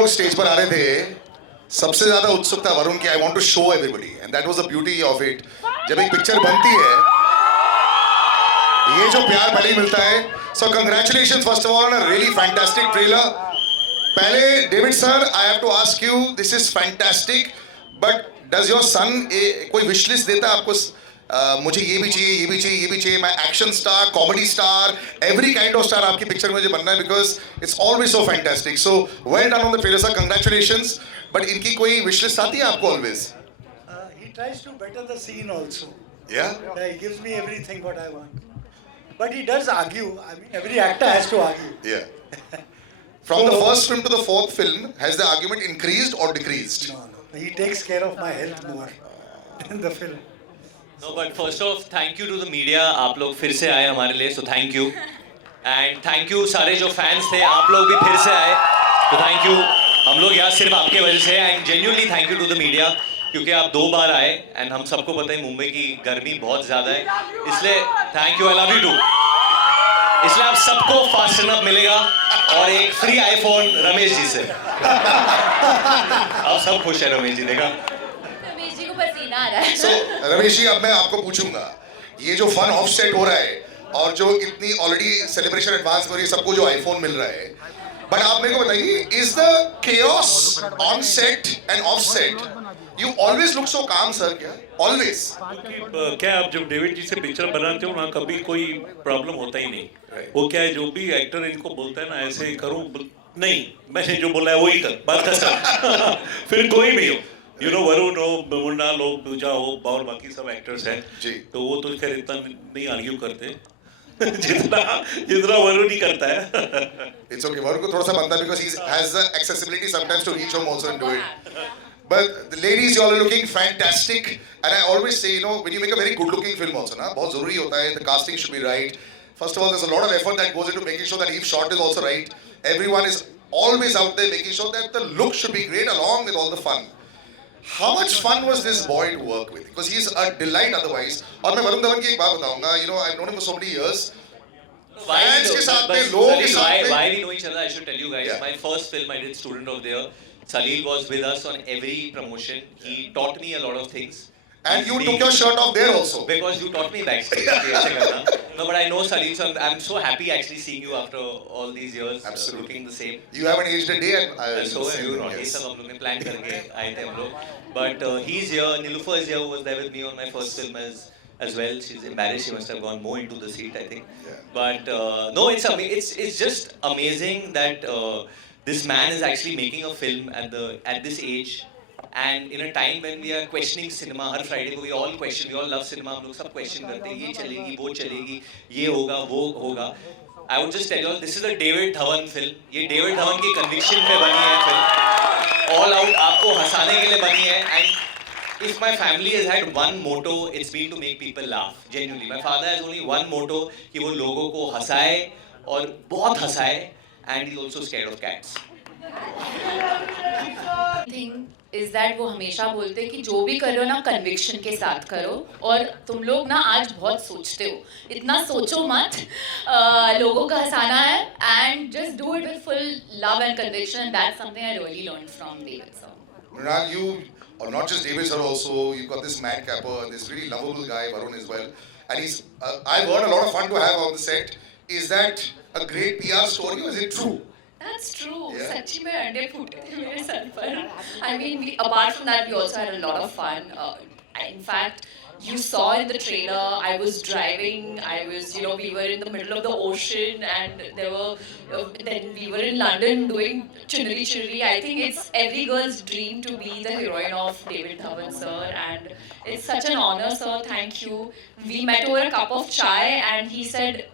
लोग स्टेज पर आ रहे थे, सबसे ज्यादा उत्सुकता वरुण की, I want to show everybody, and that was the beauty of it. जब एक पिक्चर बनती है, ये जो प्यार पहले ही मिलता है. So congratulations first of all on a really fantastic trailer. पहले David sir, I have to ask you, this is fantastic, but does your son कोई विश लिस्ट देता है आपको? मुझे ये भी चाहिए, ये भी चाहिए, ये भी चाहिए, मैं action star, comedy star, every kind of star आपकी पिक्चर में मुझे बनना है, because it's always so fantastic. So well done on the trailer sir, congratulations. But इनकी कोई विश लिस्ट आती है आपको always? He tries to better the scene also. Yeah. He gives me everything what I want. But he does argue. I mean, every actor has to argue. Yeah. From the first film to the fourth film, has the argument increased or decreased? No, no. He takes care of my health more in the film. No, but first off, thank you to the media. आप लोग फिर से आए हमारे लिए, so thank you. And thank you सारे जो fans थे, आप लोग भी फिर से आए, so thank you. हम लोग यहाँ सिर्फ आपके वजह से, and genuinely thank you to the media, क्योंकि आप 2 बार आए, and हम सबको पता है मुंबई की गर्मी बहुत ज़्यादा है, इसलिए thank you, I love you too. इसलिए आप सबको फास्ट अप मिलेगा और एक फ्री आईफोन रमेश जी से. आप सब खुश हैं रमेश जी, देखा? रमेश जी को पसीना आ रहा है. So, रमेश जी, अब मैं आपको पूछूंगा, ये जो फन ऑफ सेट हो रहा है और जो इतनी ऑलरेडी सेलिब्रेशन एडवांस हो रही है, सबको जो आईफोन मिल रहा है, बट आप मेरे को बताइए, is the chaos on set end of set, you always look so काम सर? क्या ऑलवेज? क्या आप जब डेविड जी से पिक्चर बनाते हो ना, कभी कोई प्रॉब्लम होता ही नहीं. वो क्या है, जो भी एक्टर इनको बोलता है ना ऐसे करूं, नहीं, मैंने जो बोला है वही कर, बात कर. फिर कोई भी हो, यू नो, वरुण हो, मुन्ना लो, पूजा हो, और बाकी सब एक्टर्स हैं जी, तो वो तो खैर इतना नहीं आर्ग्यू करते जितना जितना वरुण ही करता है. इट्स ओके, वरुण को थोड़ा सा बनता है, because he has the accessibility sometimes to reach home also and do it. But the ladies, you all are looking fantastic, and I always say, you know, when you make a very good-looking film also, na, बहुत जरूरी होता है, the casting should be right. First of all, there's a lot of effort that goes into making sure that each shot is also right. Everyone is always out there making sure that the look should be great along with all the fun. How much fun was this boy to work with? Because he's a delight otherwise. और मैं वरुण धवन की एक बात बताऊंगा, you know, I've known him for so many years. Fans के साथ में, लोगों के साथ में. Why we know each other, I should tell you guys. Yeah. My first film, I did Student of the Year. Salil was with us on every promotion. He taught me a lot of things. And you took your shirt off there also. Because you taught me backstage. कैसे करना. No, but I know Salil, so I'm so happy actually seeing you after all these years. Absolutely. Looking the same. You haven't aged a day, and I So have you not. ये सब हम लोग ने plan करके आए थे हम लोग. But he's here. Niloufar is here. Who was there with me on my first film as well. She's embarrassed. She must have gone more into the seat, I think. Yeah. But no, it's just amazing that this man is actually making a film at this age, and in a time when we are questioning cinema. Her Friday को we all question, we all love cinema. हम लोग सब question करते हैं, ये चलेगी, वो चलेगी, ये होगा, वो होगा. I would just tell you all, this is a David Dhawan film. ये David Dhawan की conviction पे बनी है film. All out आपको हंसाने के लिए बनी है. And if my family has had one motto, it's been to make people laugh. Genuinely, my father has only one motto, कि वो लोगों को हंसाए और बहुत हंसाए. And he's also scared of cats. Thing is that वो हमेशा बोलते कि जो भी करो ना कन्विक्शन के साथ करो. और तुम लोग ना आज बहुत सोचते हो, इतना सोचो मत. लोगों का हंसाना है, and just do it with full love and conviction. That's something I really learn from David sir. Mrinal, you, or not just David sir also, you've got this madcapper and this really lovable guy, Varun as well. And he's, I've heard a lot of fun to have on the set. Is that a great PR story or is it true? That's true. Yeah. सच्ची में अंडे फूटे थे मेरे sir पर. I mean, apart from that, we also had a lot of fun. In fact, you saw in the trailer, I was driving. We were in the middle of the ocean, and then we were in London doing Chunari Chunari. I think it's every girl's dream to be the heroine of David Dhawan sir, and it's such an honor, sir. Thank you. We met over a cup of chai, and he said,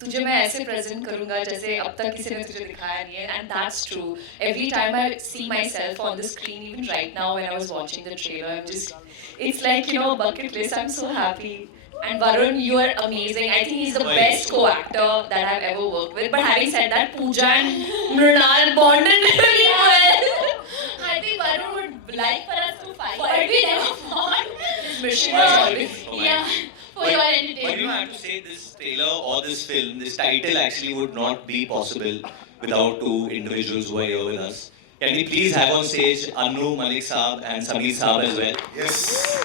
तुझे मैं ऐसे present करूंगा जैसे अब तक किसी ने तुझे दिखाया नहीं है. And that's true. Every time I see myself on the screen, even right now when I was watching the trailer, I am just, it's like, you know, bucket list. I am so happy. And Varun, you are amazing. I think he's the best co-actor that I've ever worked with. But having said that, Pooja and Mrinal bonded really well. I think Varun would like for us to fight, but we never fought. His mission was always, yeah, for your But entertainment. you have to say this trailer or this film, this title actually would not be possible without two individuals who are here with us. Can we please have on stage Anu, Malik Saab and Sameer Saab as well? Yes.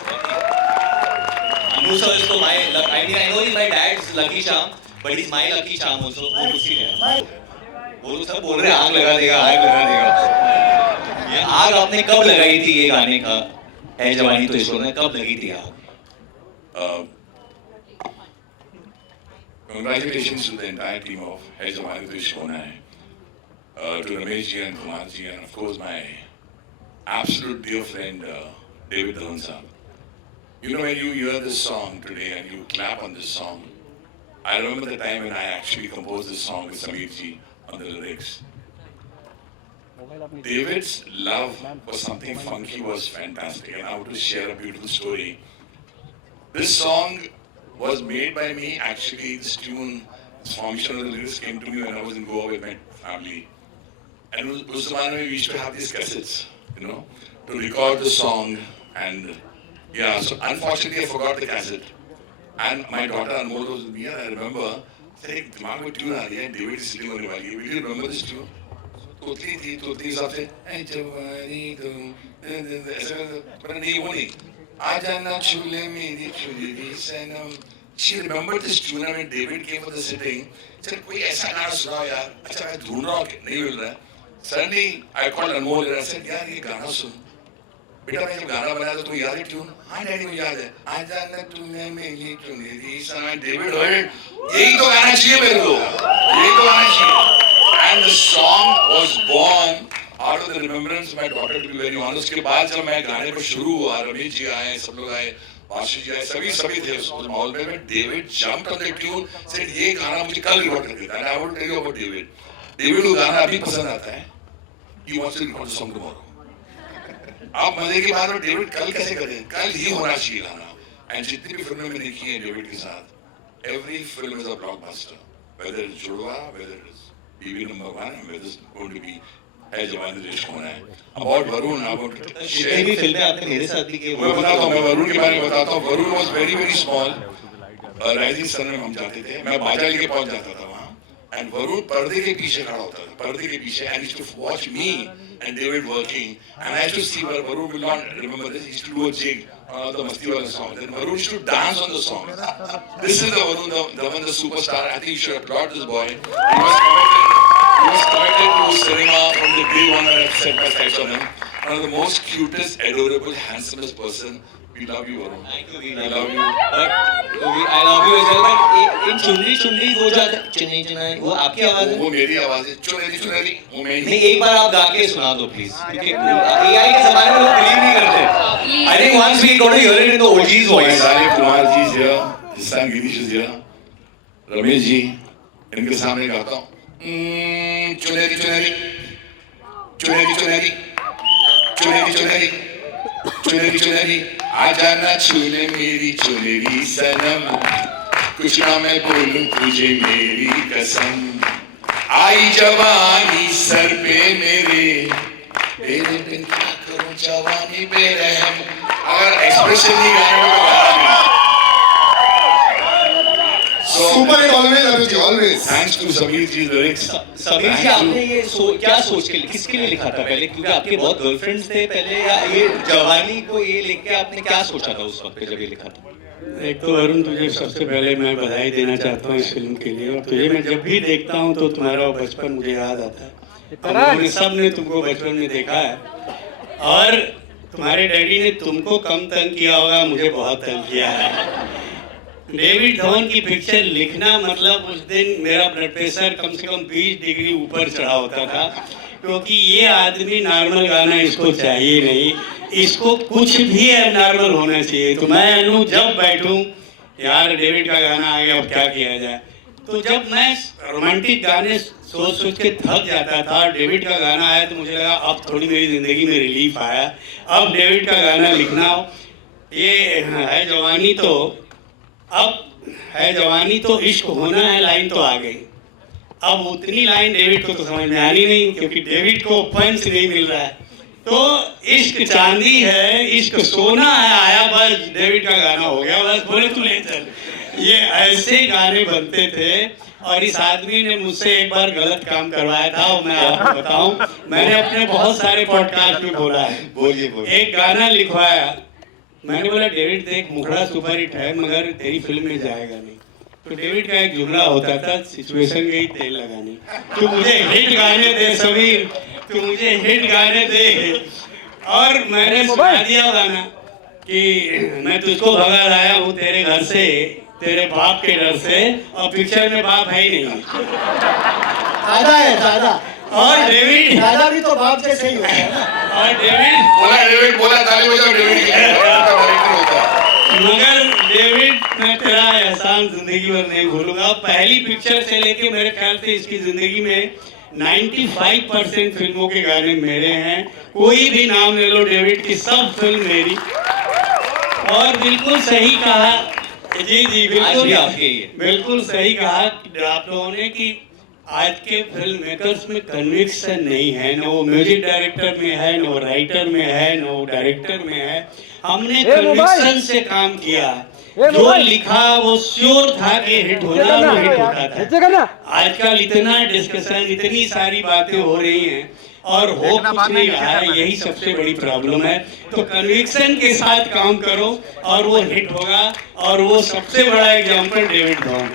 Anu sir is to my, I mean I know he's my dad's lucky charm, but he's my lucky charm also. वो कुर्सी पे है। वो लोग सब बोल रहे हैं आग लगा देगा, आग लगा देगा। ये आग आपने कब लगाई थी ये गाने का? है जवानी तो इश्क होना कब लगी थी आग? Congratulations to the entire team of Hai Jawani To Ishq Hona Hai. To Ramesh ji and Kumar ji and of course my absolute dear friend David Dhawan Saab. You know when you hear this song today and you clap on this song, I remember the time when I actually composed this song with Sameer ji on the lyrics. David's love for something funky was fantastic and I want to share a beautiful story. This song was made by me actually, this tune, this formation of the lyrics came to me when I was in Goa with my family. And उस ज़माने में we used to have these cassettes, you know, to record the song and yeah, so unfortunately I forgot the cassette. And my daughter Anmol was with me and I remember, said एक दिमाग में tune आ रही है, David is sitting होने वाली है, will you remember this tune? तोतली हिसाब से ऐ जवानी तुम ऐसा पर नहीं वो नहीं आ जाना चूल्हे मेरी चुनरी सनम. She remembered this tune and when David came for the sitting, said कोई ऐसा गाना सुनाओ यार. अच्छा मैं ढूंढ रहा हूँ नहीं मिल रहा है. Suddenly I called Anmol and I said यार ये गाना सुन. बेटा मैं जब गाना बनाया तो तुम्हें याद है ट्यून? हाँ डैडी मुझे याद है. आ जाना चूल्हे मेरी चुनरी सनम. David heard यही तो गाना चाहिए मेरे को. यही तो गाना चाहिए. And the song was born out of the remembrance of my daughter, to be very honest. के बाद जब मैं गाने पर शुरू हुआ, रमेश जी आए, सब लोग आए, बादशाह जी आए, सभी थे उस माहौल में. David jumped on the tune, said ये गाना मुझे कल रिकॉर्ड कर देता है. And I will tell you about David. David को गाना अभी पसंद आता है. He wants to record the song tomorrow. आप मजे की बात हो, David कल कैसे करें? कल ही होना चाहिए गाना. And जितनी भी फिल्में मैंने की हैं David के साथ, every film is a blockbuster. Whether it's जुड़वा, whether it's BB number 1, and whether it's going to be है जवानी तो इश्क होना है. About Varun, about जितनी भी फिल्में आपने मेरे साथ भी की मैं बताता हूँ, मैं वरुण के बारे में बताता हूँ. Varun was very very small. Rising sun में हम जाते थे. मैं बाजा लेके पहुँच जाता था वहाँ. And वरुण पर्दे के पीछे खड़ा होता था. पर्दे के पीछे and he used to watch me and David working. And I used to see where Varun will not remember this. He used to do a jig on the Masti Wala song. Then Varun used to dance on the song. This is the Varun, the one, the superstar. I think you should applaud this boy. He was committed to cinema from the day one I set my sights on him. One of the most cutest, adorable, handsomest person. We love you, Varun. Thank you, We I love you. I love you as well. But इन चुनरी चुनरी वो जो चुनरी चुनरी वो आपकी आवाज है? वो मेरी आवाज है. चुनरी चुनरी वो मेरी. नहीं एक बार आप गा के सुना दो प्लीज. क्योंकि AI के ज़माने में लोग बिलीव नहीं करते. I think once we got to hear it in the OG's voice. Rajesh Kumar ji is here. His son Girish is here. Ramesh ji इनके सामने गाता हूँ. चुनरी चुनरी चुनरी चुनरी चुनरी चुनरी चुनरी चुनरी आ जाना छूने मेरी चुनरी सनम. कुछ ना मैं बोलूं तुझे मेरी कसम. आई जवानी सर पे मेरे तेरे बिन क्या करूं जवानी पे रहम. अगर एक्सप्रेशन नहीं गाने में तो गाना नहीं. Super hit always, Abhijit, always. Thanks to Sameer ji's lyrics. Sameer जी आपने ये क्या सोच के किसके लिए लिखा था पहले? क्योंकि आपके बहुत गर्लफ्रेंड्स थे पहले, या ये जवानी को ये लिख के आपने क्या सोचा था उस वक्त पे जब ये लिखा था? एक तो वरुण तुझे सबसे पहले मैं बधाई देना चाहता हूँ इस फिल्म के लिए. और तुझे मैं जब भी देखता हूँ तो तुम्हारा बचपन मुझे याद आता है. हमने सब ने तुमको बचपन में देखा है. और तुम्हारे डैडी ने तुमको कम तंग किया होगा, मुझे बहुत तंग किया है. डेविड धवन की पिक्चर लिखना मतलब उस दिन मेरा ब्लड प्रेशर कम से कम 20 डिग्री ऊपर चढ़ा होता था. क्योंकि ये आदमी नॉर्मल गाना इसको चाहिए नहीं, इसको कुछ भी नॉर्मल होना चाहिए. तो मैं अनु जब बैठूं यार डेविड का गाना आ गया अब क्या किया जाए, तो जब मैं रोमांटिक गाने सोच सोच के थक जाता था, डेविड का गाना आया तो मुझे लगा अब थोड़ी मेरी ज़िंदगी में रिलीफ आया. अब डेविड का गाना लिखना हो, ये है जवानी तो अब है जवानी तो इश्क होना है लाइन तो आ गई. अब उतनी लाइन डेविड को तो समझ में आनी नहीं, क्योंकि डेविड को पंच नहीं मिल रहा है. तो इश्क चांदी है, इश्क सोना है, आया बस डेविड का गाना हो गया, बस बोले तू ले चल. ये ऐसे गाने बनते थे. और इस आदमी ने मुझसे एक बार गलत काम करवाया था, और मैं आपको बताऊं, मैंने अपने बहुत सारे पॉडकास्ट में बोला है। बोलिए एक गाना लिखवाया, मैंने बोला डेविड देख मुखड़ा सुपर हिट है मगर तेरी फिल्म में जाएगा नहीं। तो डेविड का एक जुमला होता था, सिचुएशन में ही तेल लगाने। तू मुझे हिट गाने दे समीर, तू मुझे हिट गाने दे। और मैंने सुना दिया गाना कि मैं तुझको भगा लाया हूँ तेरे घर से, तेरे बाप के डर से, और पिक्चर में बाप है ही नहीं। दादा है दादा, और डेविड, दादा भी तो बाप जैसे ही होता है ना। और डेविड बोला ताली बजाओ डेविड के लिए। डायरेक्टर होता है। मगर डेविड, मैं तेरा एहसान जिंदगी भर नहीं भूलूंगा। पहली पिक्चर से लेके मेरे ख्याल से इसकी जिंदगी में 95% फिल्मों के गाने मेरे हैं। कोई भी नाम ले लो डेविड की, सब फिल्म मेरी। और बिल्कुल सही कहा, जी जी आज भी बिल्कुल आपके ही है। बिल्कुल सही कहा आप लोगों ने कि आज के फिल्म मेकर्स में कन्विक्शन नहीं है, न वो म्यूजिक डायरेक्टर में है, न वो राइटर में है, न वो डायरेक्टर में है। हमने कन्विक्शन से काम किया, जो लिखा वो श्योर था कि हिट होना, वो हिट होता था। आजकल इतना डिस्कशन, इतनी सारी बातें हो रही हैं और हो कुछ नहीं रहा है, यही सबसे बड़ी प्रॉब्लम है। तो कन्विक्शन के साथ काम करो और वो हिट होगा, और वो सबसे बड़ा example David Dhawan.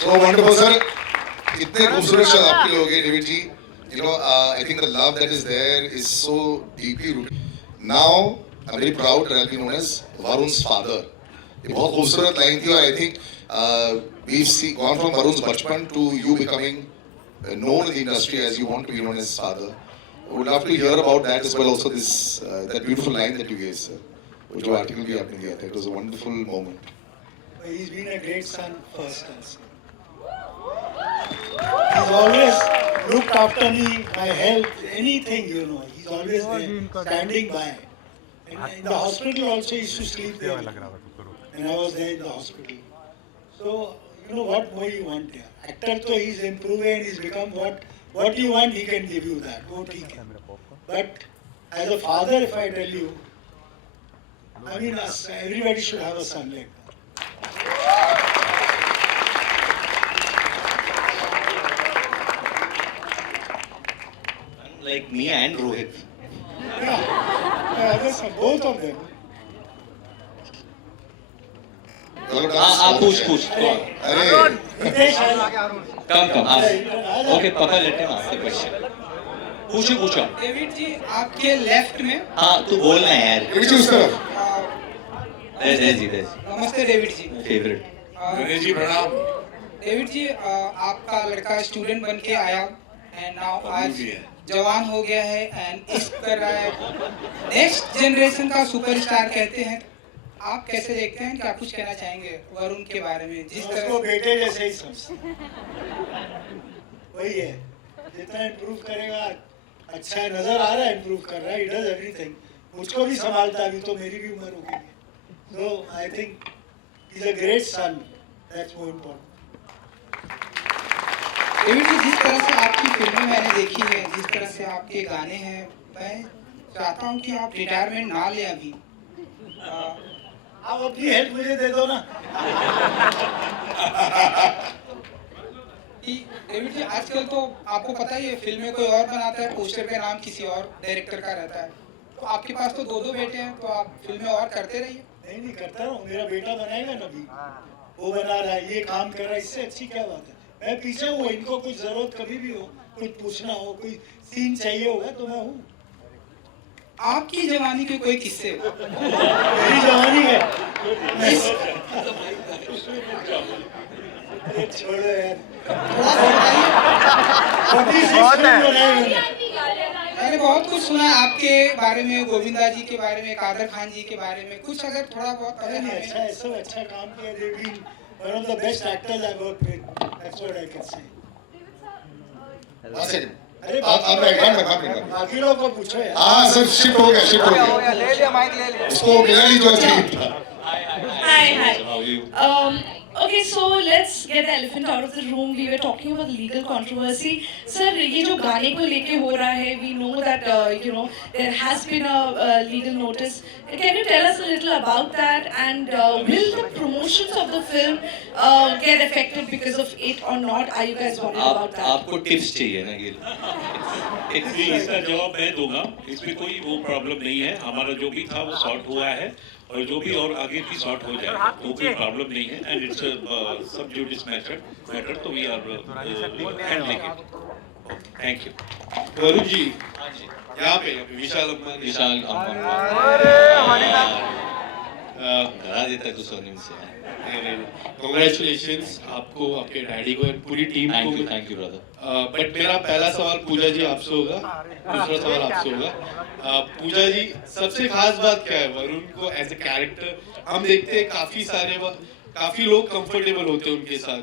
So wonderful, sir. इतने खूबसूरत शब्द आपके लोग हैं David ji. You know, I think the love that is there is so deeply rooted. Now, I'm very proud that I'll be known as Varun's father. ये बहुत खूबसूरत लाइन थी, और I think we've gone from Varun's बचपन to you becoming known in the industry as you want to be known as father. I would love to hear about that as well. Also, this that beautiful line that you gave, sir. जो article भी आपने दिया था, it was a wonderful moment. He's been a great son first also. He's always looked after me, my health, anything, you know. He's always there, standing by. And in the hospital also, he used to sleep there. And I was there in the hospital. So, you know, what more you want here? Actor, so he's improving and he's become what you want, he can give you that. What he can. But as a father, if I tell you, I mean, everybody should have a son like that. Like me and Rohit. Yeah, both of them. पूछ तो अरे Hitesh, कम ask. Okay, पकड़ लेते हैं आपसे question. पूछो। David जी आपके left में हाँ तू बोलना है यार। डेविड जी उस तरफ. दे नमस्ते डेविड जी। फेवरेट। गणेश जी प्रणाम। डेविड जी आपका लड़का स्टूडेंट बन के आया एंड नाउ आज भी है। जवान हो गया है एंड इस कर रहा है, नेक्स्ट जनरेशन का सुपरस्टार कहते हैं। आप कैसे देखते हैं, क्या कुछ कहना चाहेंगे वरुण के बारे में? जिस उसको तरह बेटे जैसे ही समझ, वही है, जितना इम्प्रूव करेगा अच्छा है, नजर आ रहा है इम्प्रूव कर रहा है, ही डज एवरीथिंग। मुझको भी संभालता है, अभी तो मेरी भी उम्र हो गई है। So I think he is a great son, that's more important. David ji जिस तरह से आपकी फिल्में मैंने देखी है, जिस तरह से आपके गाने हैं, मैं चाहता हूँ कि आप रिटायरमेंट ना लें अभी। आप अपनी हेल्प मुझे दे दो ना। डेविड जी आजकल तो आपको पता ही है, फिल्में कोई और बनाता है, पोस्टर का नाम किसी और डायरेक्टर का रहता है। तो आपके पास तो दो बेटे हैं, तो आप फिल्में और करते रहिए। नहीं करता हूँ, मेरा बेटा बनाएगा ना अभी, वो बना रहा है, ये काम कर रहा है, इससे अच्छी क्या बात है। मैं पीछे हूँ, इनको कुछ जरूरत कभी भी हो, कुछ पूछना हो, कोई सीन चाहिए होगा तो मैं हूँ। आपकी जवानी के कोई किस्से? मेरी जवानी है। अरे छोड़ो यार, थोड़ा सा बताइए। 46 फिल्म बनाए मैंने। मैंने बहुत कुछ सुना है आपके बारे में, गोविंदा जी के बारे में, कादर खान जी के बारे में, कुछ अगर थोड़ा बहुत अरे नहीं, अच्छा है, सब अच्छा काम किया। they've been one of the best actors I worked with. That's what I can say. One second. अरे आप बैठ बाकी लोगों को पूछो यार। हाँ सर, शिफ्ट हो गया। ले लिया माइक ले लिया। उसको मिला नहीं जो चाहिए था. Hi. Okay, so let's get the elephant out of the room. We were talking about legal controversy. Sir, ये जो गाने को लेके हो रहा है, we know that there has been a legal notice. Can you tell us a little about that? And will the promotions of the film get affected because of it or not? Are you guys worried about that? आपको tips चाहिए ना ये जी, इसका जवाब मैं दूंगा। इसमें कोई वो प्रॉब्लम नहीं है। हमारा जो भी था वो सॉर्ट हुआ है और जो भी और आगे भी सॉर्ट हो जाए वो कोई प्रॉब्लम नहीं है। And it's sub judice matter तो we are handling it. Thank you. Varun ji यहाँ पे विशाल अम्बानी डरा देता है कुछ होने से। कॉन्ग्रेचुलेशंस आपको, आपके डैडी को, पूरी टीम को। Thank you brother. बट मेरा पहला सवाल पूजा जी आपसे होगा, दूसरा सवाल आपसे होगा। पूजा जी, सबसे खास बात क्या है वरुण को एज ए कैरेक्टर? हम देखते हैं काफी लोग कंफर्टेबल होते हैं उनके साथ,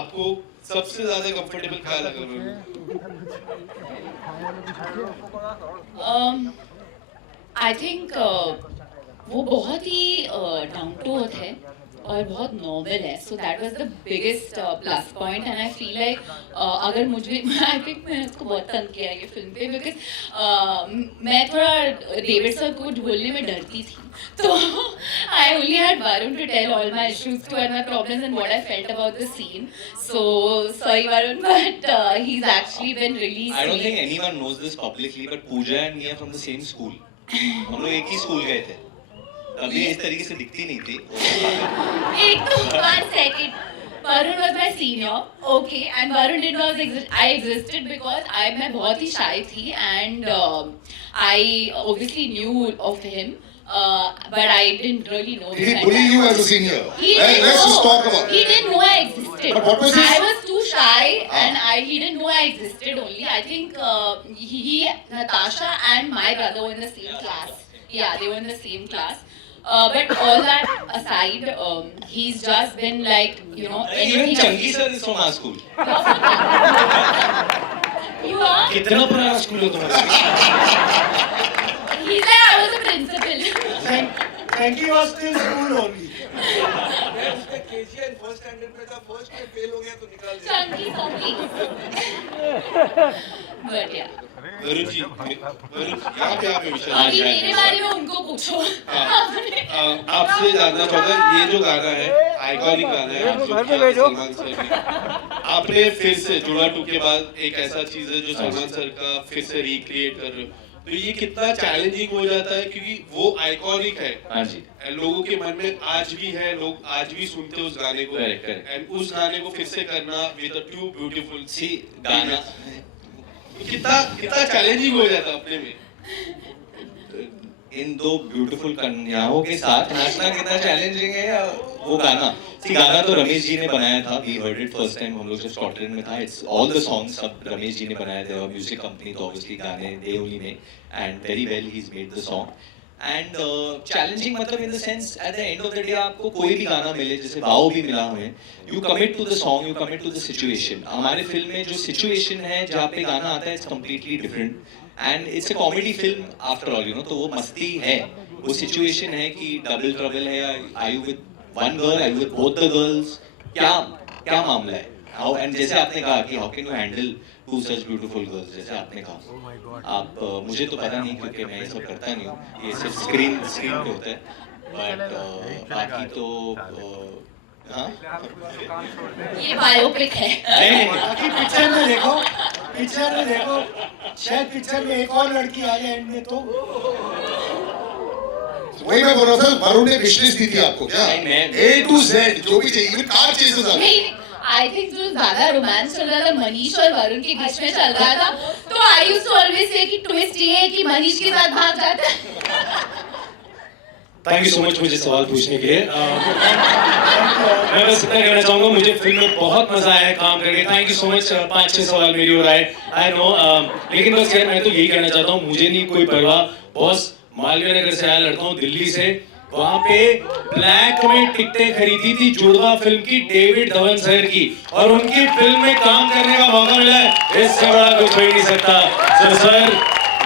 आपको सबसे ज्यादा कंफर्टेबल क्या लगा वरुण? आई थिंक वो बहुत ही डाउन टू अर्थ है और बहुत नॉर्मल है, so that was the biggest plus point. And I feel like अगर मुझे आई थिंक मैंने उसको बहुत तंग किया ये फिल्म पे, बिकॉज मैं थोड़ा डेविड सर को बोलने में डरती थी, तो I only had Varun to tell all my issues to and my problems and what I felt about the scene. So sorry Varun, but he is actually been release. I don't think anyone knows this publicly, but Pooja and me are from the same school. हम लोग एक ही school गए थे, अभी इस तरीके से दिखती नहीं थी। एक तो 1 second. Varun was my senior, okay, and Varun did not exist. I existed because मैं बहुत ही shy थी, and I obviously knew of him, but I didn't really know. Did he bully you as a senior? Let's just talk about He didn't know I existed. But what was his? I was too shy, and he didn't know I existed only. I think he, Natasha, and my brother were in the same class. Yeah, they were in the same class. But all that aside, he's just been like, Even Chunky sir is from our school. You are? कितना पुराना school है तुम्हारा? He said I was a principal. Thank you was still school only. Chunky sir, please. But yeah. Varun ji यहाँ पे विशाल अभी मेरे बारे में उनको पूछो। आपसे जानना चाहूँगा, ये जो गाना है आइकॉनिक गाना है, सलमान सर ने, आपने फिर से जुड़ा टू के बाद एक ऐसा चीज है जो सलमान सर का फिर से रिक्रिएट कर रहे हो, तो ये कितना चैलेंजिंग हो जाता है क्योंकि वो आइकॉनिक है। हाँ जी। लोगों के मन में आज भी है, लोग आज भी सुनते हैं उस गाने को, एंड उस गाने को फिर से करना विद अ टू ब्यूटीफुल सी गाना कितना चैलेंजिंग हो जाता है अपने में। इन दो ब्यूटीफुल कन्याओं के साथ नाचना कितना चैलेंजिंग है या वो गाना। सी गाना तो रमेश जी ने बनाया था, we heard it first time हम लोग जब स्कॉटलैंड में था। इट्स ऑल द सॉन्ग्स सब रमेश जी ने बनाए थे और म्यूजिक कंपनी तो ऑब्वियसली गाने दे ओनली ने, and very well he is made the song. And challenging मतलब in the sense at the end of the day आपको कोई भी गाना मिले, जैसे बाओ भी मिला हमें, you commit to the song, you commit to the situation. हमारे फिल्म में जो सिचुएशन है जहाँ पे गाना आता है it's completely different, and it's a comedy film after all, तो वो मस्ती है, वो सिचुएशन है कि डबल ट्रबल है, are you with one girl, are you with both the girls, क्या मामला है, हाउ, एंड जैसे आपने कहा कि how can you handle to such beautiful girls, जैसे आपने कहा आप, मुझे तो पता नहीं क्योंकि मैं ये सब करता नहीं हूँ, ये सिर्फ स्क्रीन पे होता है, बट बाकी तो हाँ ये बायोपिक है। बाकी पिक्चर में देखो, शायद पिक्चर में एक और लड़की आ जाए एंड में, तो वही मैं बोल रहा था, वरुण ने विश लिस्ट दी थी आपको क्या? A to Z जो भी चाहिए, इवन कार चेसेस आ। नहीं, आई थिंक जो ज्यादा रोमांस चल रहा था मनीष और वरुण के बीच में चल रहा था, तो I used to always say कि ट्विस्ट ये है कि मनीष के साथ भाग जाता है। थैंक यू सो मच मुझे सवाल पूछने के लिए। मैं बस इतना कहना चाहूँगा, मुझे फिल्म में बहुत मजा आया है काम करके। Thank you so much. 5-6 सवाल मेरी हो रहा है, आई नो, लेकिन बस खैर मैं तो यही कहना चाहता हूँ, मुझे नहीं कोई परवाह। बॉस मालवीय नगर से आया लड़का हूँ, दिल्ली से, वहाँ पे ब्लैक में टिकटें खरीदी थी जुड़वा फिल्म की, डेविड धवन सर की, और उनकी फिल्म में काम करने का मौका मिला है, इससे बड़ा कुछ हो ही नहीं सकता। So sir,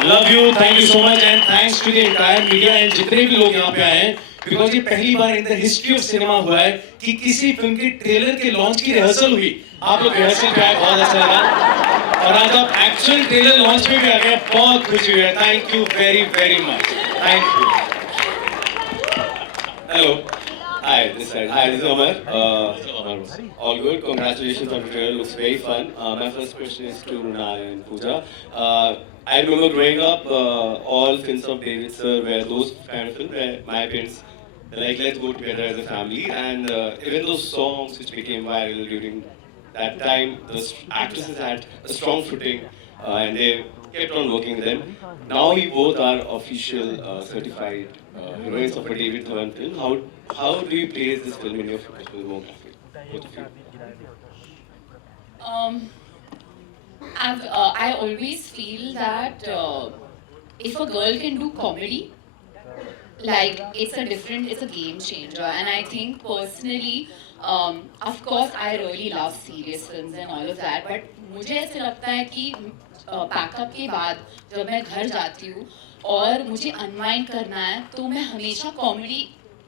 love thank you so much and thanks to the entire media and जितने भी लोग यहाँ पे आए हैं, बिकॉज ये पहली बार in the history of cinema हुआ है कि किसी फिल्म के ट्रेलर के लॉन्च की रिहर्सल हुई. आप लोग रिहर्सल पे आए, बहुत अच्छा लगा, और आज आप एक्चुअल ट्रेलर लॉन्च में भी आ गए, बहुत खुशी हुई है. Thank you very very much. Thank you. Hello. Hi, this is Omar. All good. Congratulations on the trailer. Looks very fun. My first question is to Runal and Pooja. I remember growing up, all films of David sir were those kind of films where my parents were like, let's go together as a family. And even those songs which became viral during that time, the actresses had a strong footing and they kept on working with them. Now we both are official certified heroines of a David Dhawan film. How do you place this film in your filmography? Both of you. I always feel that if a girl can do comedy, like it's a game changer. And I think personally, of course, I really love serious films and all of that. But मुझे ऐसे लगता है कि pack up के बाद जब मैं घर जाती हूँ और मुझे अनवाइंड करना है, तो मैं हमेशा comedy.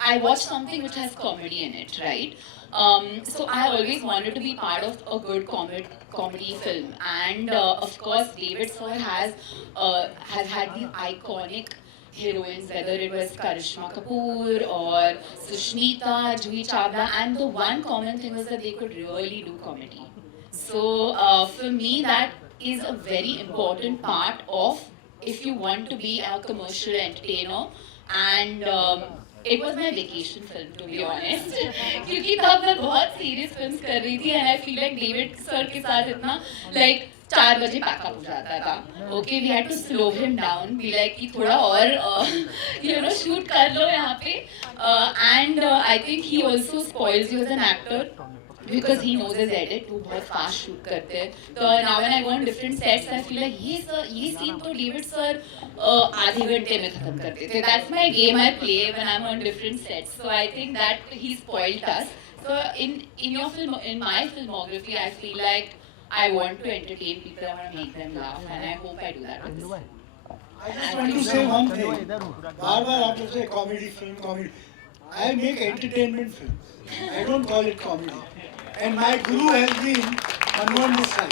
I watch something which has comedy in it, right? So I always wanted to be part of a good comedy film, and of course David sir has had these iconic heroines, whether it was Karishma Kapoor or Sushmita, Juhi Chawla, and the one common thing was that they could really do comedy. So for me, that is a very important part of if you want to be a commercial entertainer, and it was my vacation film, to be honest. क्योंकि तब मैं बहुत serious films कर रही थी, and I feel like David sir के साथ इतना like 4 बजे पैकअप हो जाता था. Okay, we had to slow him down, be like कि थोड़ा और shoot कर लो यहाँ पे. And I think he also spoils you as an actor, because he knows his edit. वो बहुत fast shoot करते हैं. तो now when I go on different sets, I feel like ये scene तो David sir आधे घंटे में खत्म कर देते. That's my game I play when I'm on different sets. So I think that he spoiled us. So in my filmography, I feel like I want to entertain people, I want to make them laugh, and I hope I do that with this. I just want to say one thing. बार-बार आप लोग से comedy. I make entertainment films. I don't call it comedy. And my guru has been Manmohan Desai.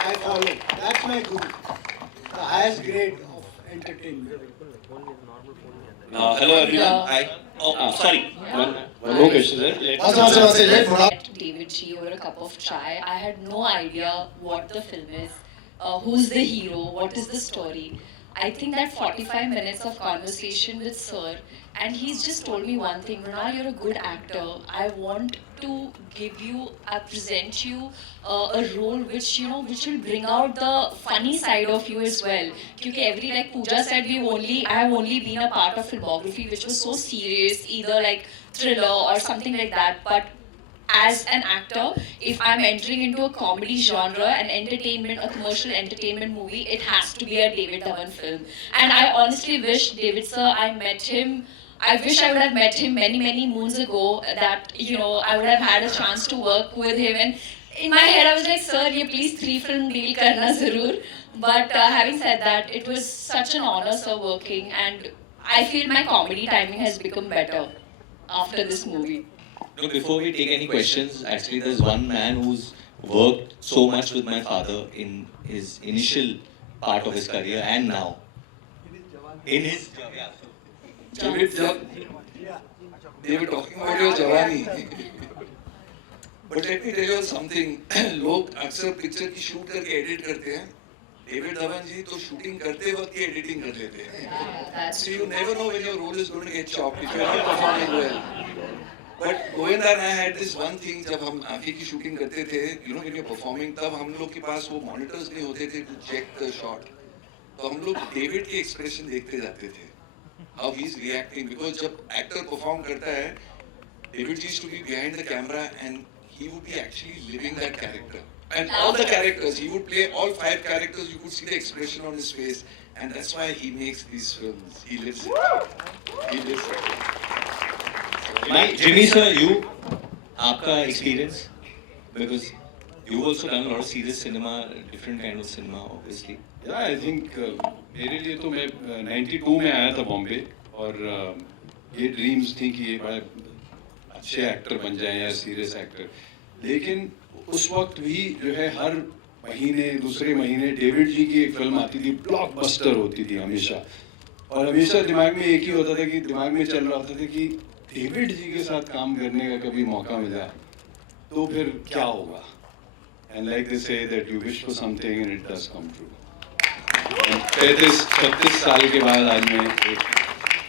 I follow. That's my guru. The highest grade of entertainment. Hello everyone. Sorry. One more question, sir. Met David G over a cup of chai. I had no idea what the film is, who's the hero, what is the story. I think that 45 minutes of conversation with Sir, and he's just told me one thing: Runal, you're a good actor. I want to present you a role which will bring out the funny side of you as well. Because like Pooja said, I have only been a part of filmography which was so serious, either like thriller or something like that. But as an actor, if I'm entering into a comedy genre, an entertainment, a commercial entertainment movie, it has to be a David Dhawan film. And I honestly wish David sir, I wish I would have met him many moons ago, that I would have had a chance to work with him. And in my head I was like, sir, ye please 3 film deal karna zarur. But having said that, it was such an honor, sir, working, and I feel my comedy timing has become better after this movie. No, before we take any questions, actually there's one man who's worked so much with my father in his initial part of his career and now. In his David, they were talking about your Jawani. But let me tell you something. लोग अक्सर picture की shoot करके edit करते हैं. David Dhawan जी तो shooting करते वक्त ही editing कर लेते हैं. So you never know when your role is going to get chopped if you are not performing well. But Govinda and I had this one thing, जब हम आँखी की शूटिंग करते थे, when you're performing, तब हम लोग के पास वो monitors नहीं होते थे to check the shot. तो हम लोग डेविड के expression देखते जाते थे, how he's reacting, because जब actor perform करता है, David used to be behind the camera and he would be actually living that character. And all the characters, he would play all 5 characters. You could see the expression on his face, and that's why he makes these films. He lives it. He lives it. Jimmy sir, आपका experience, because You've also done a lot of serious cinema, different kind of cinema, obviously. Yeah, I think मेरे लिए तो मैं 92 में आया था बॉम्बे और ये ड्रीम्स थी कि ये बड़े अच्छे एक्टर बन जाएं या सीरियस एक्टर, लेकिन उस वक्त भी जो है हर महीने दूसरे महीने डेविड जी की एक फिल्म आती थी, ब्लॉकबस्टर होती थी हमेशा, और हमेशा दिमाग में एक ही होता था कि दिमाग में चल रहा होता था कि डेविड जी के साथ काम करने का कभी मौका मिला तो फिर क्या होगा. And like they say that you wish for something and it does come true. 35-36 साल के बाद आज मैं एक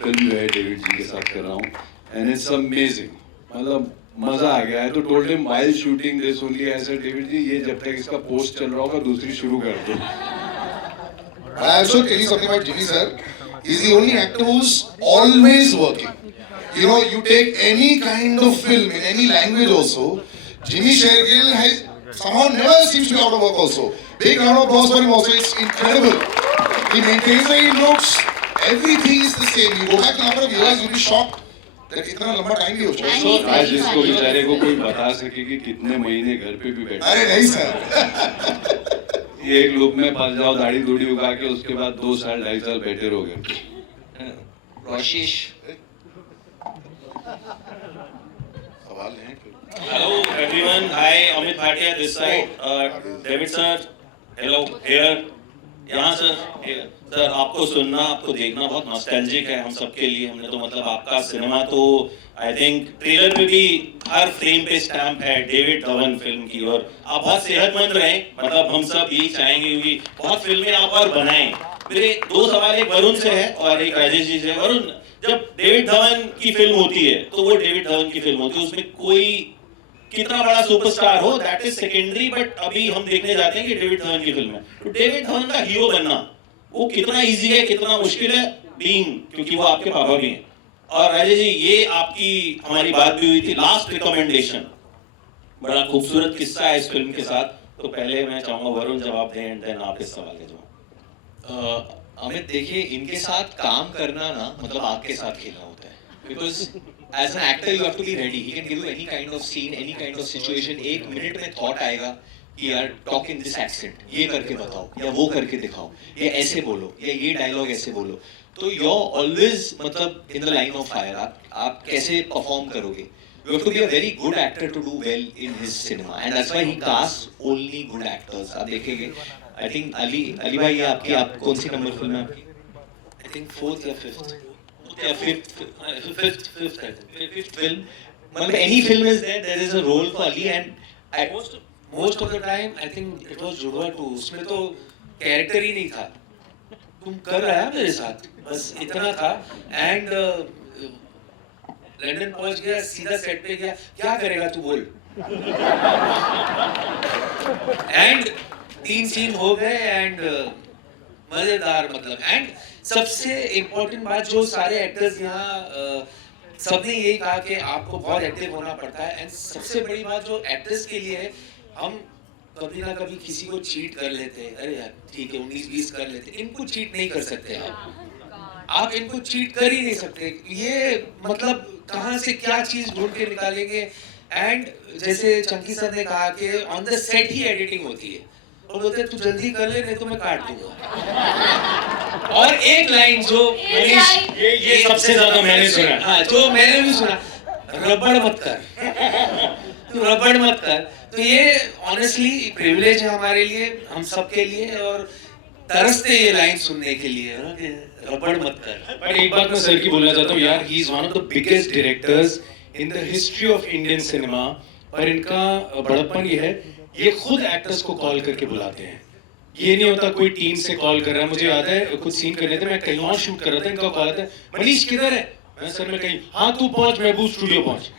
फिल्म जो है डेविड जी के साथ कर रहा हूँ and it's amazing. मतलब मजा आ गया. I तो told him while shooting this only, I said David ji ये जब तक इसका पोस्ट चल रहा होगा दूसरी शुरू कर दो. I also tell you something about Jimmy sir. He's the only actor who's always working. You know, you take any kind of film in any language also, Jimmy Shergill has somehow never seems to be out of work also. Big round of applause for him also. It's incredible. He maintains the looks. Everything is the same. You go back a number of years, you'll be shocked that इतना लंबा time भी हो चुका. आज इसको बेचारे को कोई बता सके कि कितने महीने घर पे भी बैठे. अरे नहीं सर. ये एक लुक में फंस जाओ, दाढ़ी दूढ़ी उगा के उसके बाद 2 साल 2.5 साल बैठे रहोगे. Rashish. सवाल है. Hello everyone, hi Amit Bhatia this side, David sir, hello here, यहाँ सर आपको सुनना आपको देखना बहुत नॉस्टैल्जिक है हम सबके लिए. हमने तो मतलब आपका सिनेमा तो आई थिंक ट्रेलर में भी हर फ्रेम पे स्टैम्प है डेविड धवन फिल्म की, और आप बहुत सेहतमंद रहें, मतलब हम सब यही चाहेंगे क्योंकि बहुत फिल्में आप और बनाएं. मेरे 2 सवाल, एक वरुण से है और एक राजेश जी से. वरुण, जब डेविड धवन की फिल्म होती है तो वो डेविड धवन की फिल्म होती है, उसमें कोई कितना बड़ा सुपरस्टार हो दैट इज सेकेंडरी, बट अभी हम देखने जाते हैं कि डेविड धवन की फिल्म है तो डेविड धवन का हीरो बनना वो कितना इजी है कितना मुश्किल है बीइंग, क्योंकि वो आपके पापा भी हैं. और राजेश जी, ये आपकी हमारी बात भी हुई थी, लास्ट रिकमेंडेशन बड़ा खूबसूरत किस्सा है इस फिल्म के साथ, तो पहले मैं चाहूंगा वरुण जवाब दें एंड देन आप इस सवाल के जवाब. अमित देखिए, इनके साथ काम करना ना मतलब आपके साथ खेलना होता है, because as an actor you have to be ready. He can give you any kind of scene, any kind of situation. 1 minute में thought आएगा कि यार talk in this accent, ये करके बताओ या वो करके दिखाओ या ऐसे बोलो या ये डायलॉग ऐसे बोलो. तो you're always मतलब in the line of fire. आप कैसे परफॉर्म करोगे? You have to be a very good actor to do well in his cinema, and that's why he casts only good actors. आप देखेंगे, I think Ali भाई ये आपकी आप कौन सी नंबर फिल्म है आपकी? I think 4th या 5th. Yeah, fifth film. मतलब any film is there is a role for Ali, and most of the time I think it was जुड़वा 2, उसमें तो कैरेक्टर ही नहीं था, तुम कर रहा है मेरे साथ बस इतना था. एंड लंदन पहुंच गया, सीधा सेट पे गया, क्या करेगा तू बोल. एंड 3 सीन हो गए एंड मजेदार मतलब. एंड सबसे इम्पोर्टेंट बात जो सारे एक्टर्स यहाँ सबने यही कहा कि आपको बहुत एक्टिव होना पड़ता है. एंड सबसे बड़ी बात जो एक्टर्स के लिए है, हम कभी ना कभी किसी को चीट कर लेते हैं, अरे यार ठीक है 19-20 कर लेते, इनको चीट नहीं कर सकते आप इनको चीट कर ही नहीं सकते. ये मतलब कहाँ से क्या चीज ढूंढ के निकालेंगे. एंड जैसे चंकी सर ने कहा कि on the set he editing होती है और बोलते तू जल्दी कर ले नहीं तो मैं काट दूंगा. और एक लाइन जो ये सबसे ज्यादा मैंने सुना, हाँ जो मैंने भी सुना, रबड़ मत कर, तू रबड़ मत कर. तो ये ऑनेस्टली प्रिविलेज है हमारे लिए, हम सबके लिए, और तरसते ये लाइन सुनने के लिए रबड़ मत कर. पर एक बात मैं सर की बोलना चाहता हूँ यार, he is one of the biggest directors in the history of Indian cinema. पर इनका बड़प्पन ये है, ये खुद एक्टर्स को कॉल करके बुलाते हैं. ये नहीं होता कोई टीम से कॉल कर रहा है. मुझे याद है कुछ सीन करने थे, मैं कहीं और शूट कर रहा था, इनका कॉल आता है मनीष किधर है, मैं सर मैं कहीं, हाँ तू पहुंच महबूब स्टूडियो पहुंच,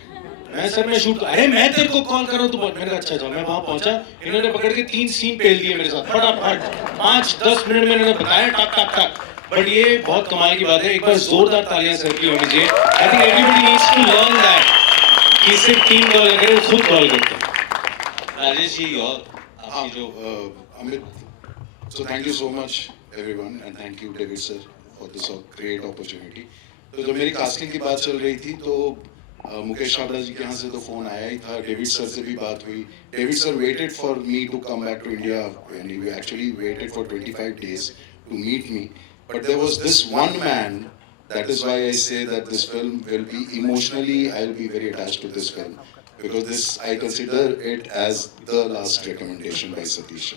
मैं सर मैं शूट, अरे मैं तेरे को कॉल कर रहा हूँ तू पहुंच. मैंने कहा अच्छा जाओ. मैं वहां पहुंचा, इन्होंने पकड़ के 3 सीन पेल दिए मेरे साथ फटाफट, 5-10 मिनट में इन्होंने बताया टक टक टक. बट ये बहुत कमाल की बात है, एक बार जोरदार तालियां सर की होनी चाहिए. I think everybody needs to learn that कि सिर्फ टीम कॉल करे, खुद कॉल करते हैं. राजेश जी और Amit, so thank you so much everyone and thank you David sir for this great opportunity. तो जब मेरी कास्टिंग की बात चल रही थी तो मुकेश छाबड़ा जी के यहाँ से तो फ़ोन आया ही था, डेविड सर से भी बात हुई. David sir waited for me to come back to India, and he actually waited for 25 days to meet me. But there was this one man, that is why I say that this film will be emotionally, I'll be very attached to this film. Because this, I consider it as the last recommendation by Satish.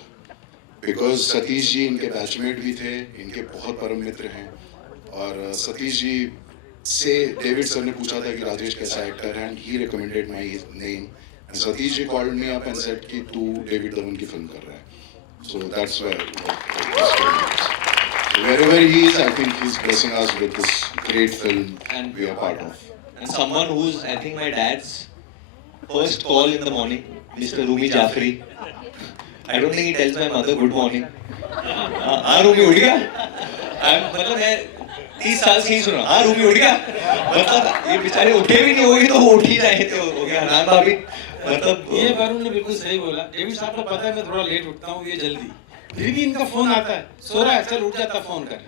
Because Satish जी इनके batchmate भी थे, इनके बहुत परम मित्र हैं. और सतीश जी से David sir ने पूछा था कि राजेश कैसा एक्टर है, and he recommended my name, and Satish ji called me up and said कि तू डेविड धवन की फिल्म कर रहा है. So that's why wherever he is, I think he's blessing us with this great film and we are part of. And someone who's, I think, my dad's first call in the morning, Mr. Rumi Jafri. I don't think he tells my mother good morning. Rumi उठ गया? मतलब मैं 30 साल से ही सुन रहा हूँ, रूमी उठ गया? मतलब ये बेचारे उठे भी नहीं होगी तो वो उठ ही जाए तो हो गया. नाम भाभी मतलब ये वरुण ने बिल्कुल सही बोला. डेविड साहब को पता है मैं थोड़ा लेट उठता हूँ, ये जल्दी, फिर भी इनका फोन आता है, सो रहा है, चल उठ जाता, फोन कर.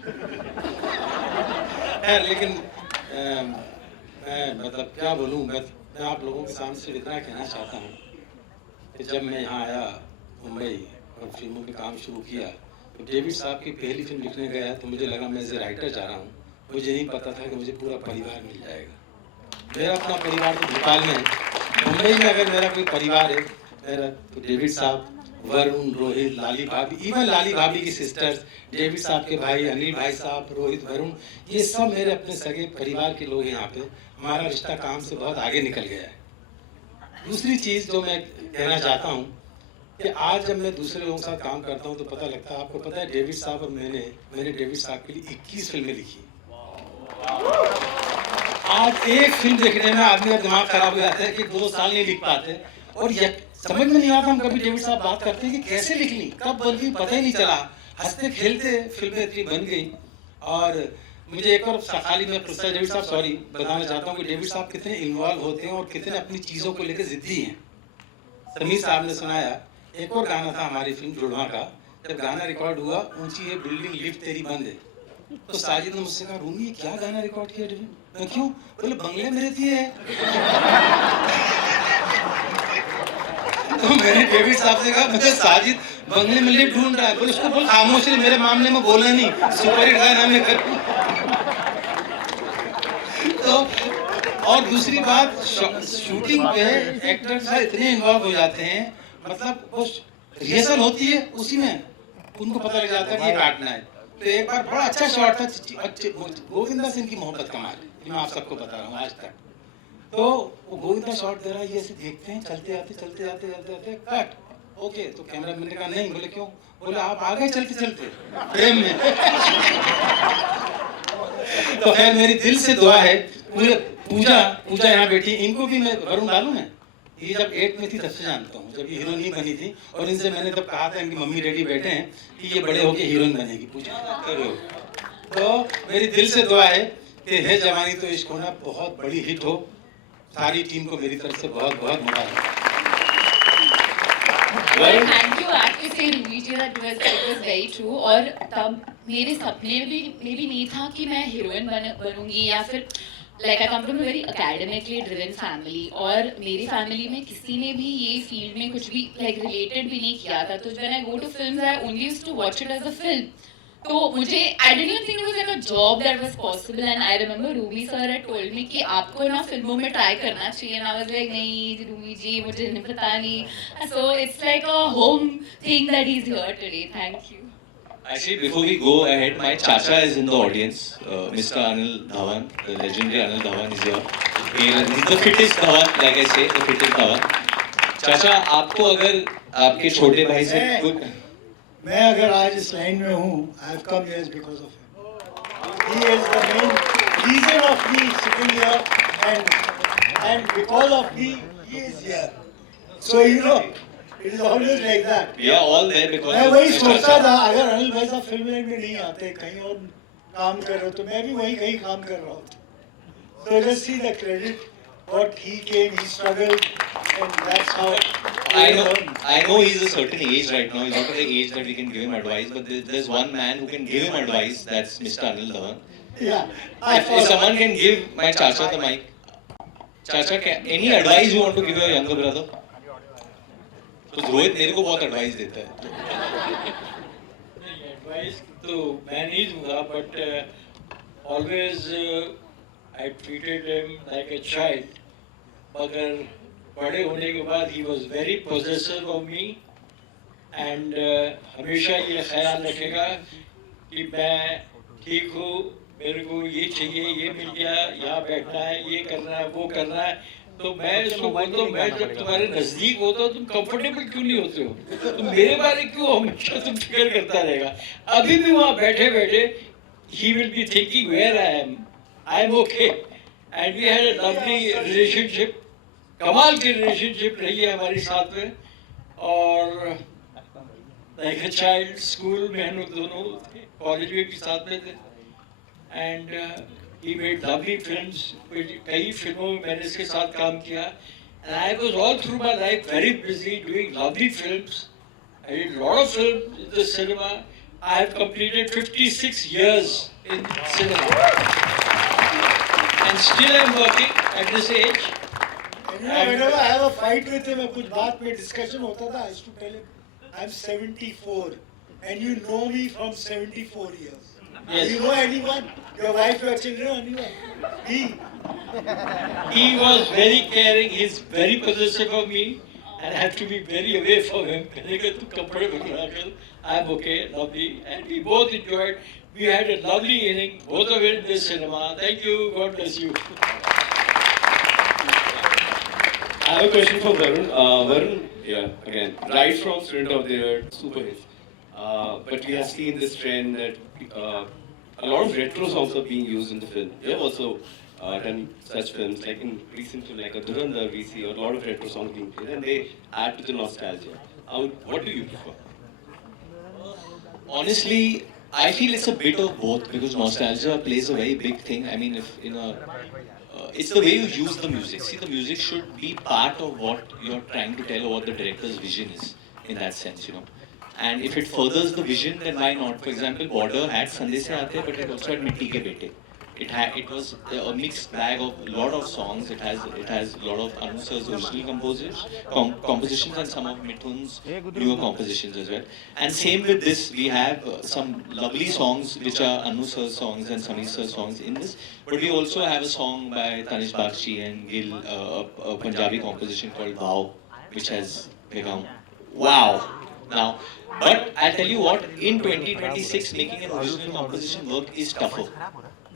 लेकिन मैं मतलब क्या बोलूँ, मैं आप लोगों के सामने से इतना कहना चाहता हूँ कि जब मैं यहाँ आया मुंबई और फिल्मों में काम शुरू किया, तो डेविड साहब की पहली फिल्म लिखने गया तो मुझे लगा मैं एज ए राइटर जा रहा हूँ. मुझे नहीं पता था कि मुझे पूरा परिवार मिल जाएगा. मेरा अपना परिवार तो भोपाल में है, मुंबई में अगर मेरा कोई परिवार है मेरा तो डेविड साहब, वरुण, रोहित, लाली भाभी, इवन लाली भाभी की सिस्टर्स, डेविड साहब के भाई अनिल भाई साहब, रोहित, वरुण, ये सब मेरे अपने सगे परिवार के लोग हैं यहाँ पे. हमारा रिश्ता काम से बहुत आगे निकल गया है. दूसरी चीज़ जो मैं कहना चाहता हूँ कि आज जब मैं दूसरे लोगों के साथ काम करता हूँ तो पता लगता है, आपको पता है डेविड साहब और मैंने डेविड साहब के लिए 21 फिल्में लिखी. आज एक फिल्म देखने में आदमी का दिमाग खराब हो जाता है कि 2 साल नहीं लिख पाते. और समझ में नहीं आता, हम कभी डेविड साहब बात करते हैं कि कैसे लिख ली, कब बन गई, पता ही नहीं चला. हंसते खेलते फिल्में इतनी बन गई. और मुझे एक और खाली मैं पुस्तक डेविड साहब सॉरी बताना चाहता हूँ कि डेविड साहब कितने इन्वॉल्व होते हैं और कितने अपनी चीज़ों को लेकर जिद्दी हैं. समीर साहब ने सुनाया, एक और गाना था हमारी फिल्म जुड़वा का, जब गाना रिकॉर्ड हुआ, ऊंची है बिल्डिंग लिफ्ट तेरी बंद है, तो साजिद ने मुझसे कहा, रूमी क्या गाना रिकॉर्ड किया डेविड? मैं क्यों? बोले बंगले में रहती है. तो मैंने डेविड साहब से कहा, मुझे साजिद बंगले में लिफ्ट ढूंढ रहा है. बोले उसको बोल खामोशी, मेरे मामले में बोलना नहीं, सुपर हिट गाना में कर. तो और दूसरी बात, शूटिंग पे एक्टर्स इतने इन्वॉल्व हो जाते हैं, मतलब वो रिहर्सल होती है उसी में उनको पता लग जाता है कि ये काटना है. तो एक बार बड़ा अच्छा शॉट था गोविंदा सिंह की मोहब्बत का माल, मैं आप सबको बता रहा हूँ आज तक. तो वो गोविंदा शॉट दे रहा है, ये ऐसे देखते हैं, चलते आते कट. ओके, तो कैमरामैन ने कहा नहीं. बोले क्यों? बोले आप आ गए चलते चलते प्रेम में. तो खैर मेरी दिल से दुआ है, पूजा यहाँ बैठी, इनको भी मैं वरुण डालूं. मैं ये जब 8 में थी तब से जानता हूँ, जब ये हीरोइन नहीं बनी थी, और इनसे मैंने तब कहा था, इनकी मम्मी डैडी बैठे हैं कि ये बड़े होके हीरोइन बनेगी. पूजा करो. तो मेरी दिल से दुआ है कि है जवानी तो इश्क होना बहुत बड़ी हिट हो. सारी टीम को मेरी तरफ से बहुत बहुत मुबारक. Thank you. I have to say, Rumi ji, that it was very true. और तब मेरे सपने में भी नहीं था कि मैं हीरोइन बनूंगी या फिर like I come from a very academically driven family, और मेरी फैमिली में किसी ने भी ये फील्ड में कुछ भी like related भी नहीं किया था. तो when I go to films, I only used to watch it as a film. तो मुझे I didn't even think it was like a job that was possible. And I remember Rumi sir had told me कि आपको ना फिल्मों में try करना चाहिए. And I was like नहीं Rumi जी, मुझे नहीं पता नहीं. So it's like a home thing that he's here today. Thank you. Actually, before we go ahead, my chacha is in the audience. Mr. Anil Dhawan, the legendary Anil Dhawan is here. He's the fittest Dhawan, like I say, the fittest Dhawan. चाचा, आपको अगर आपके छोटे भाई से मैं अगर आज इस लाइन में हूँ, I have come here because of him. He is the main reason of me sitting here, and because of me, he is here. So you know, it is always like that. We are all there because. मैं वही सोचता था, अगर अनिल भाई साहब film line में नहीं आते, कहीं और काम कर रहे हो, तो मैं भी वही कहीं काम कर रहा हूँ. So just see the credit, what he came, he struggled, and that's how. I know he's a certain age right now. He's not at the age that we can give him advice, but there's one man who can give him advice. That's Mr. Anil Dhawan. Yeah. If someone can give my chacha the mic. चाचा क्या any advice you want to give your younger brother? तो रोहित मेरे को बहुत advice देता है. Advice तो मैं नहीं दूंगा, but always I treated him like a child. मगर बड़े होने के बाद he was very possessive of me, and हमेशा ये ख्याल रखेगा कि मैं ठीक हूँ, मेरे को ये चाहिए, ये मिल गया, यहाँ बैठना है, ये करना है, वो करना है. तो मैं इसको बोलता हूँ, मैं जब तुम्हारे नजदीक होता हूँ तुम कंफर्टेबल क्यों नहीं होते हो? तुम मेरे बारे क्यों हमेशा तुम फिक्र करता रहेगा? अभी भी वहाँ बैठे बैठे he will be thinking where I am okay. And we had a lovely relationship. कमाल की रिलेशनशिप रही है हमारी साथ में. और लाइक अ चाइल्ड, स्कूल में हम लोग दोनों थे, कॉलेज में भी साथ में थे. And he made lovely films. कई फिल्मों में मैंने इसके साथ काम किया. And I was all through my life very busy doing lovely films. I did a lot of films in the cinema. I have completed 56 years in cinema. And still I'm working at this age. Whenever I have a fight with him, कुछ बात में discussion होता था, I used to tell him, I'm 74 and you know me from 74 years. Yes. You know anyone? Your wife, your children, anyone? Me. He was very caring. He's very possessive of me, and I have to be very away from him. I'm okay, lovely, and we both enjoyed. We had a lovely evening, both of it in the cinema. Thank you. God bless you. I have a question for Varun. Varun, yeah, again, right from Student of the Year, super hit. But we have seen this trend that a lot of retro songs are being used in the film. You have also done such films, like in recent film, like a Durandar, we see a lot of retro songs being played, and they add to the nostalgia. What do you prefer? Honestly, I feel it's a bit of both, because nostalgia plays a very big thing. I mean, if in a it's the way you use the music. See, the music should be part of what you're trying to tell, or what the director's vision is, in that sense, you know. And if it furthers the vision, then why not? For example, Border had Sande Se Aate, but it also had Mitti Ke Bete. It was a mixed bag of a lot of songs. It has a lot of Anu sir's original compositions and some of Mithun's newer compositions as well. And same with this, we have some lovely songs which are Anu sir's songs and Sunny sir's songs in this. But we also have a song by Tanish Bakshi and Gil, a Punjabi composition called Wow, which has become wow now. But I'll tell you what, in 2026, making an original composition work is tougher.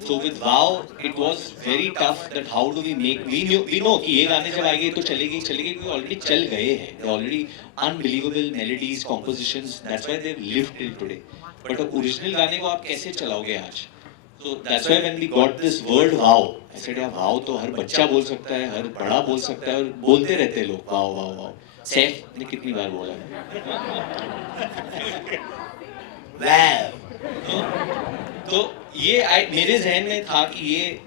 So with Wow, it was very tough that how do we make, we know कि ये गाने जब आएंगे तो चलेगी क्योंकि already चल गए हैं. They're already unbelievable melodies, compositions, that's why they've lived till today. But अब original गाने को आप कैसे चलाओगे आज? So that's why when we got this word wow, I said यार wow तो हर बच्चा बोल सकता है, हर बड़ा बोल सकता है, और बोलते रहते हैं लोग wow wow wow. सैफ ने कितनी बार बोला wow. तो ये मेरे जहन में था कि ये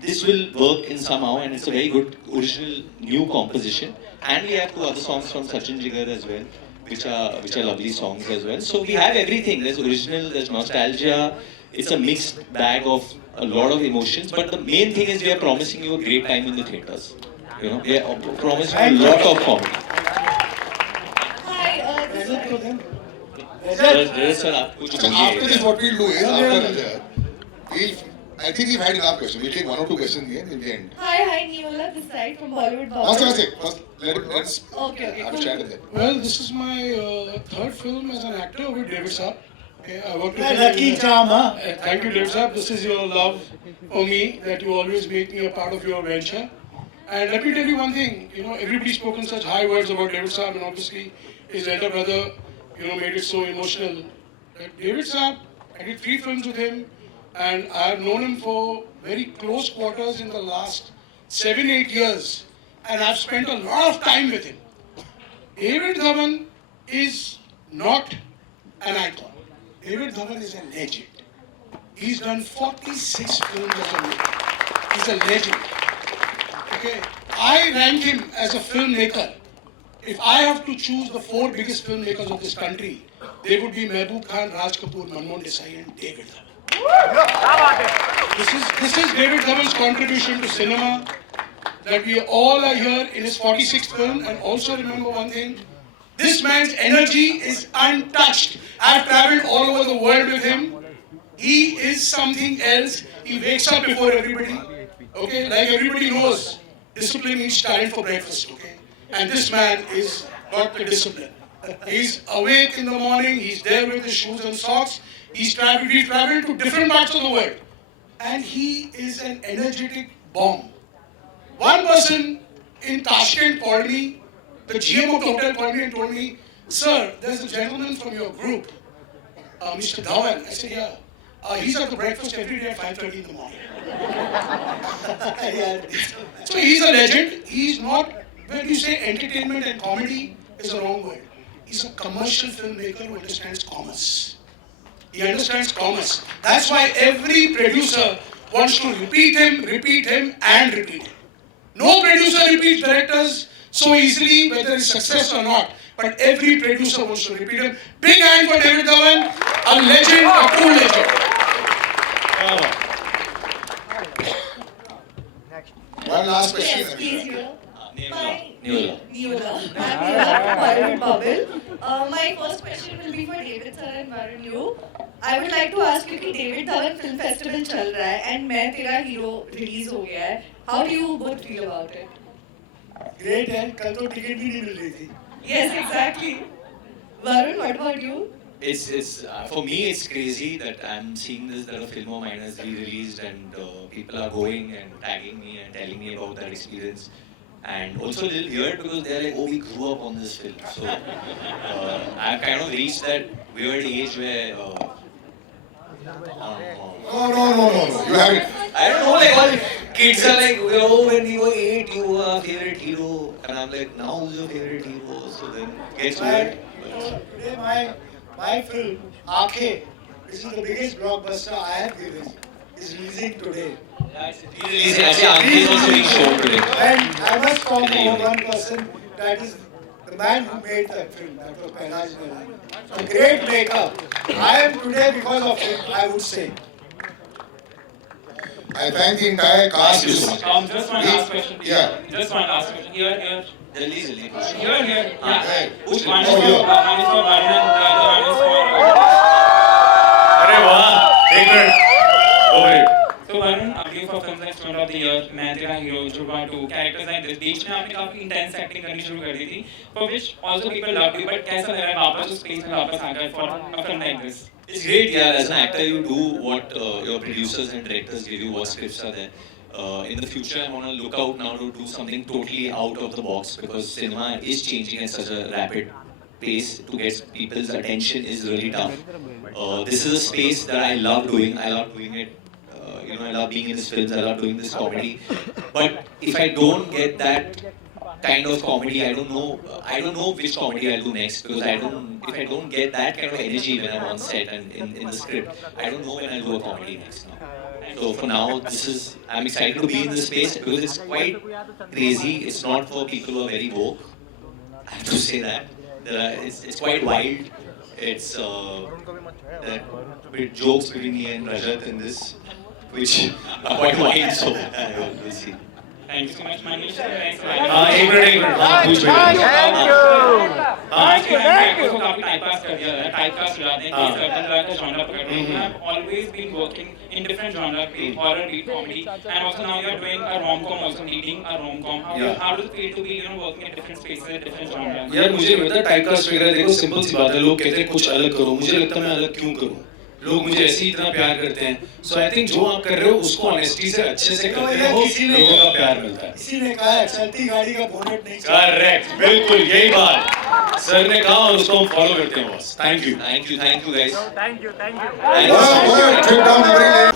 this will work in somehow, and it's a very good original new composition. And we have two other songs from Sachin Jigar as well, which are lovely songs as well. So we have everything. There's original, there's nostalgia. It's a mixed bag of a lot of emotions. But the main thing is we are promising you a great time in the theaters. You know, we are promising you a lot of comedy. Sir, आप कुछ So after this, what we'll do is, I think we've had enough questions. We'll take one or two questions here in the end. Hi, Neola, this side from Bollywood Box. First, let's Okay, have a chat with them. Well, this is my third film as an actor with David Saab. Okay, I worked with Lucky charm, huh? Thank you, David Saab. This is your love for me, that you always make me a part of your venture. And let me tell you one thing, you know, everybody's spoken such high words about David Saab, and obviously his elder brother, you know, made it so emotional. David Saab, I did 3 films with him, and I have known him for very close quarters in the last 7-8 years, and I've spent a lot of time with him. David Dhawan is not an icon. David Dhawan is a legend. He's done 46 films as a legend. He's a legend. Okay, I rank him as a filmmaker. If I have to choose the 4 biggest filmmakers of this country, they would be Mehboob Khan, Raj Kapoor, Manmohan Desai, and David Dhawan. This is David Dhawan's contribution to cinema. that we all are here in his 46th film, and also remember one thing, this man's energy is untouched. I've traveled all over the world with him. He is something else. He wakes up before everybody. Okay, like everybody knows, discipline means talent for breakfast. Okay, and this man is got the discipline. He's awake in the morning. He's there with his shoes and socks. We traveled to different parts of the world, and he is an energetic bomb. One person in Tashkent called me. The GM of the hotel called me and told me, "Sir, there's a gentleman from your group, Mr. Dhawan." I said, "Yeah." He's at the breakfast every day at 5:30 in the morning. So he's a legend. He's not, when you say entertainment and comedy, is the wrong word. He's a commercial filmmaker who understands commerce. He understands commerce. That's why every producer wants to repeat him, and repeat him. No producer repeats directors so easily, whether it's success or not. But every producer wants to repeat him. Big hand for David Dhawan, a legend, a true legend. One last question. Yes, please, Neola. Varun Bubble. My first question will be for David sir and Varun you. I would like to ask you कि David Dhawan Film Festival चल रहा है and मैं तेरा hero release हो गया है. How do you both feel about it? Great, and कल तो टिकट भी नहीं मिल रही थी. Yes, exactly. Varun, what about you? It's for me it's crazy that I'm seeing this, that a film of mine has re-released and people are going and tagging me and telling me about that experience, and also a little weird because they're like, oh, we grew up on this film, so I've kind of reached that weird age where No. You haven't. I don't know, like all kids are like, oh, when we were 8 you were our favorite hero, and I'm like, now who's your favorite hero? So then it gets weird. Today my film, Aankhein, which is the biggest blockbuster I have given, is releasing today. Re-releasing, actually Aankhein is also being shown today. And I must talk about one person, that is the man who made that film, that was Kailaj Narayan. A great maker. I am today because of him, I would say. I thank the entire cast. Just one last question. Yeah. Just one last question. Here. Jaldi. Here. Hey. One is for Varun and the other one is for... अरे वाह, एक minute, over it. So Varun, आपके for film like Student of the Year, मैं तेरा hero, Juba 2, characters like this, बीच में आपने काफी intense acting करनी शुरू कर दी थी, for which also people loved you, but कैसा लग रहा है वापस उस space में वापस आकर for a film like this? It's great, yeah. As an actor, you do what your producers and directors give you, what scripts are there. In the future, I want to look out now to do something totally out of the box because cinema is changing at such a rapid pace. To get people's attention is really tough. This is a space that I love doing. I love doing it. I love being in these films. I love doing this comedy. But if I don't get that kind of comedy, I don't know which comedy I'll do next because if I don't get that kind of energy when I'm on set and in the script, I don't know when I'll do a comedy next now. So for now, I'm excited to be in this space because it's quite crazy. It's not for people who are very woke. I have to say that. It's quite wild. It's bit jokes between me and Rajat in this, which are quite wild. So we'll see. Thank you so much, Manish. एक minute, पूछ को काफी typecast कर दिया है, typecast हो जाते हैं, केस करते हैं, तरह का genre पकड़ रहे हैं. I've always been working in different genre, be it horror, be it comedy, and also now you're doing a rom-com, also leading a rom-com. How does it feel to be, working in different spaces, different genres? यार मुझे लगता है typecast वगैरह देखो simple सी बात है लोग कहते हैं कुछ अलग करो मुझे लगता है मैं अलग क्यों करूं लोग मुझे ऐसे ही इतना प्यार करते हैं सो आई थिंक जो आप कर रहे हो उसको ऑनेस्टी से अच्छे से करते हो लोगों का प्यार मिलता है किसी ने कहा है चलती गाड़ी का बोनेट नहीं करेक्ट बिल्कुल यही बात सर ने कहा और उसको हम फॉलो करते हैं boss thank you Thank you guys. Well, trip down memory lane.